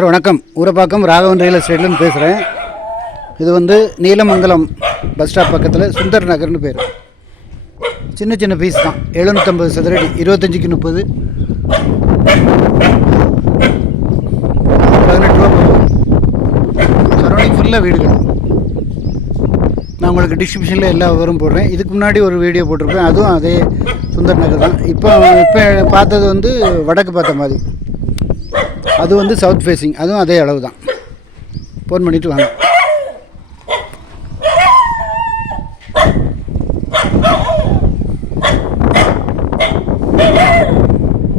Sir வணக்கம். Urapakkam Raghavan real எஸ்டேட்லேருந்து பேசுகிறேன். இது வந்து நீலமங்கலம் பஸ் ஸ்டாப் பக்கத்தில் சுந்தர் நகர்னு பேர். சின்ன சின்ன பீஸ் தான். 750 சதுரடி, 25க்கு 30, 18 ரூபா போகும். சரௌண்டிங் ஃபுல்லாக வீடுகள். நான் உங்களுக்கு டிஸ்கிரிப்ஷனில் எல்லா விவரம் போடுறேன். இதுக்கு முன்னாடி ஒரு வீடியோ போட்டிருப்பேன், அதுவும் அதே சுந்தர் நகர் தான். இப்போ பார்த்தது வந்து வடக்கு பார்த்த மாதிரி, அது வந்து சவுத் ஃபேஸிங், அதுவும் அதே அளவு தான். ஃபோன் பண்ணிவிட்டு வாங்க.